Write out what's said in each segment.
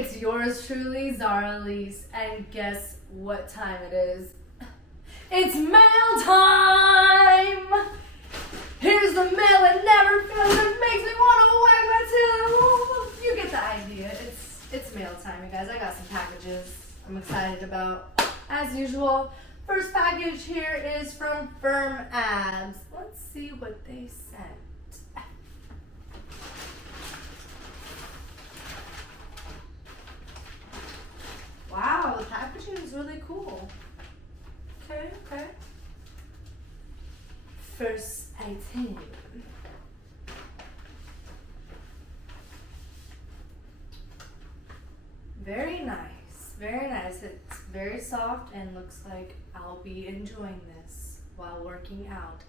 it's yours truly, Zahra Elise, and guess what time it is? It's mail time! Here's the mail that never fails, it makes me want to wag my tail. You get the idea. It's mail time, you guys. I got some packages I'm excited about. As usual, first package here is from FirmAbs. Let's see what they sent. Wow, the packaging is really cool. Okay. First item. Very nice. It's very soft and looks like I'll be enjoying this while working out,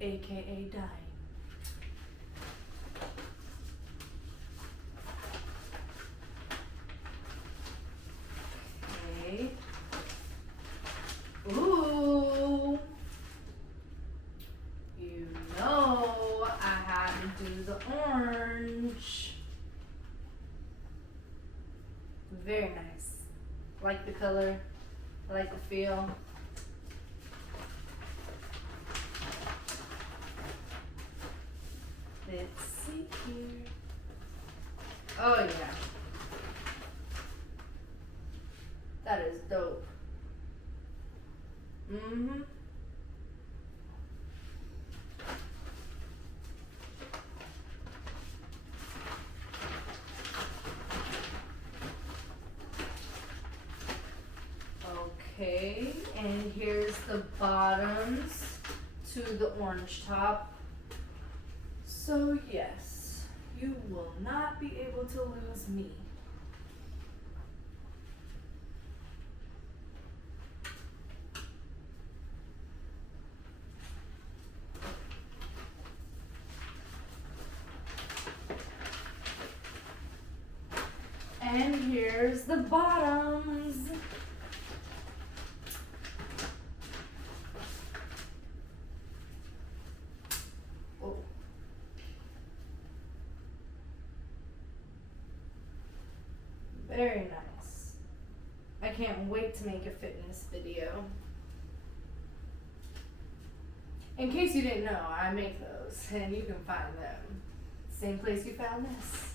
aka dying. Okay. Ooh. You know I had to do the orange. Very nice. I like the color. I like the feel. Let's see here. Oh yeah. That is dope. Okay, and here's the bottoms to the orange top. So yes, you will not be able to lose me. And here's the bottoms. Oh. Very nice. I can't wait to make a fitness video. In case you didn't know, I make those, and you can find them. Same place you found this.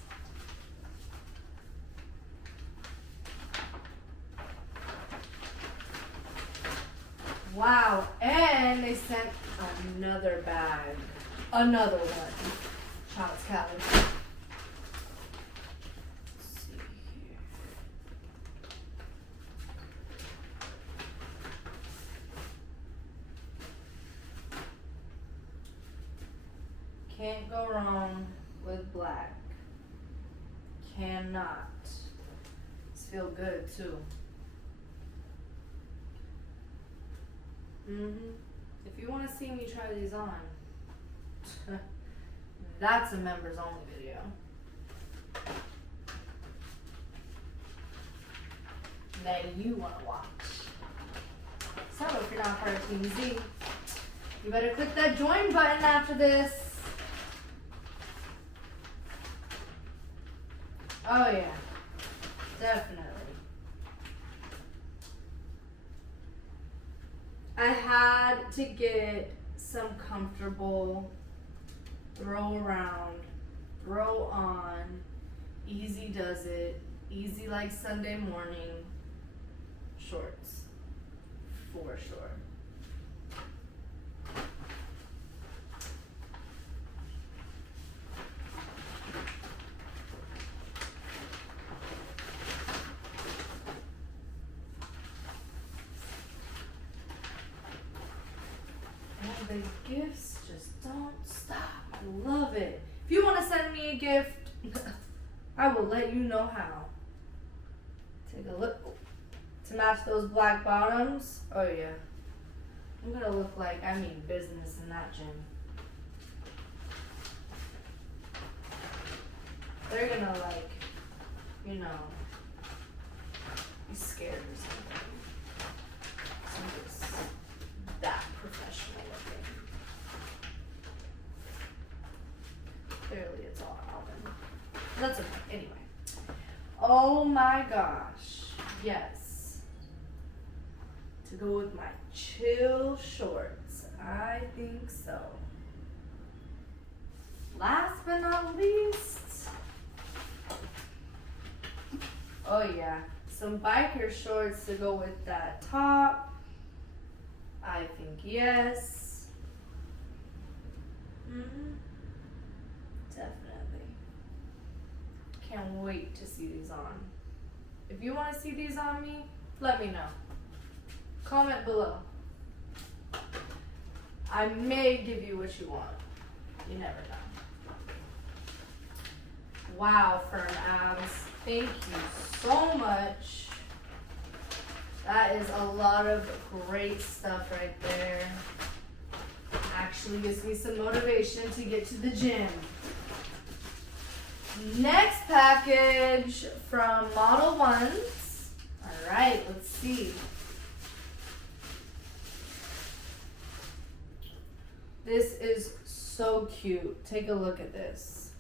Wow, and they sent another bag. Another one. Shots Cali. Let's see here. Can't go wrong with black. Cannot. These feel good too. If you want to see me try these on, that's a members only video. That you want to watch. So if you're not part of Team Z, you better click that join button after this. Oh yeah, definitely. I had to get some comfortable throw around, throw on, easy does it, easy like Sunday morning shorts, for sure. The gifts just don't stop. I love it. If you want to send me a gift, I will let you know how. Take a look. To match those black bottoms, oh yeah. I'm gonna look like I mean business in that gym. They're gonna like, you know, be scared or something. So it's that professional looking. Clearly it's all almond. That's okay. Anyway. Oh my gosh. Yes. To go with my chill shorts. I think so. Last but not least. Oh yeah. Some biker shorts to go with that top. I think yes. Definitely. Can't wait to see these on. If you want to see these on me, let me know. Comment below. I may give you what you want. You never know. Wow, FirmAbs. Thank you so much. That is a lot of great stuff right there. Actually gives me some motivation to get to the gym. Next package from Modelones. All right, let's see. This is so cute. Take a look at this.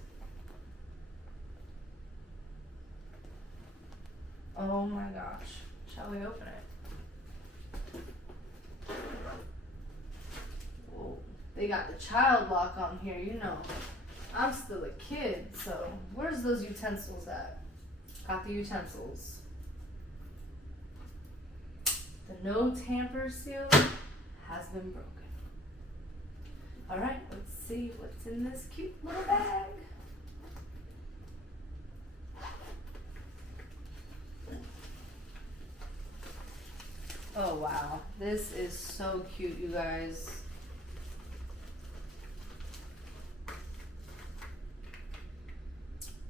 Oh my gosh. Shall we open it? Whoa. They got the child lock on here, you know. I'm still a kid, so where's those utensils at? Got the utensils. The no tamper seal has been broken. Alright, let's see what's in this cute little bag. Oh wow, this is so cute, you guys.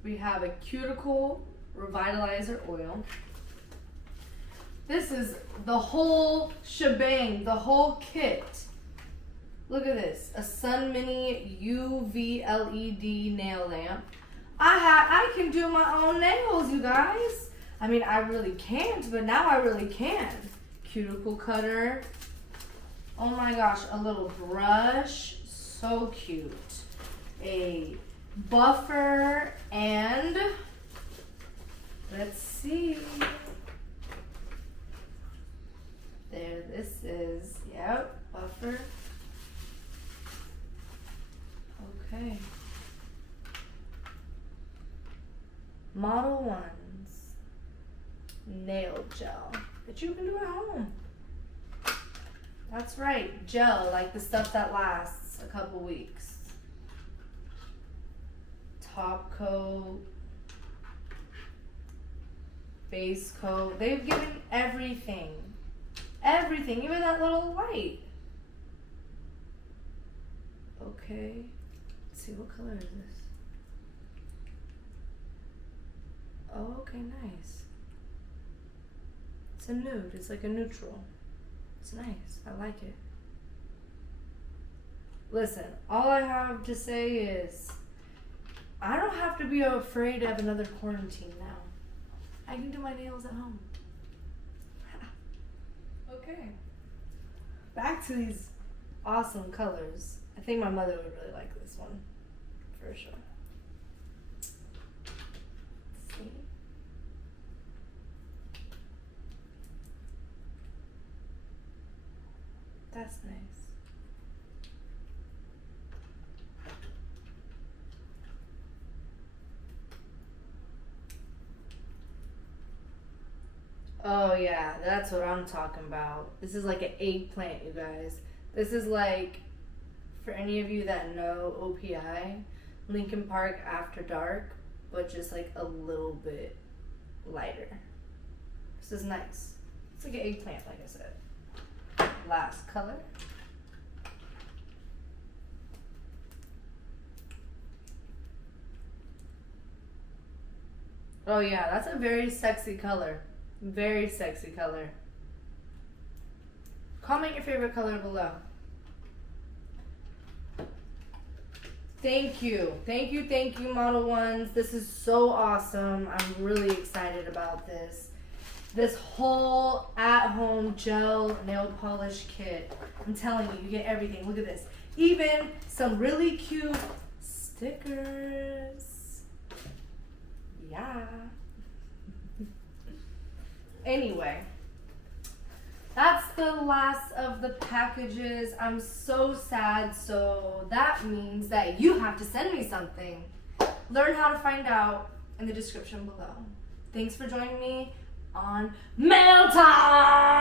We have a cuticle revitalizer oil. This is the whole shebang, the whole kit. Look at this, a Sun Mini UV LED nail lamp. I can do my own nails, you guys. I mean, I really can't, but now I really can. Cuticle cutter. Oh my gosh, a little brush, so cute. A buffer and let's see. There, this is, yep, buffer. Okay. Modelones nail gel that you can do at home. That's right, gel, like the stuff that lasts a couple weeks. Top coat, base coat. They've given everything. Everything, even that little light. Okay, let's see, what color is this? Oh, okay, nice. It's a nude, it's like a neutral. It's nice, I like it. Listen, all I have to say is, I don't have to be afraid of another quarantine now. I can do my nails at home. Okay. Back to these awesome colors. I think my mother would really like this one, for sure. Let's see. That's nice. Oh yeah, that's what I'm talking about. This is like an eggplant, you guys. This is like, for any of you that know OPI, Linkin Park After Dark, but just like a little bit lighter. This is nice. It's like an eggplant, like I said. Last color. Oh yeah, that's a very sexy color. Very sexy color. Comment your favorite color below. Thank you. Thank you, Modelones. This is so awesome. I'm really excited about this. This whole at-home gel nail polish kit. I'm telling you, you get everything. Look at this. Even some really cute stickers. Yeah. Anyway, that's the last of the packages. I'm so sad, so that means that you have to send me something. Learn how to find out in the description below. Thanks for joining me on Mail Time!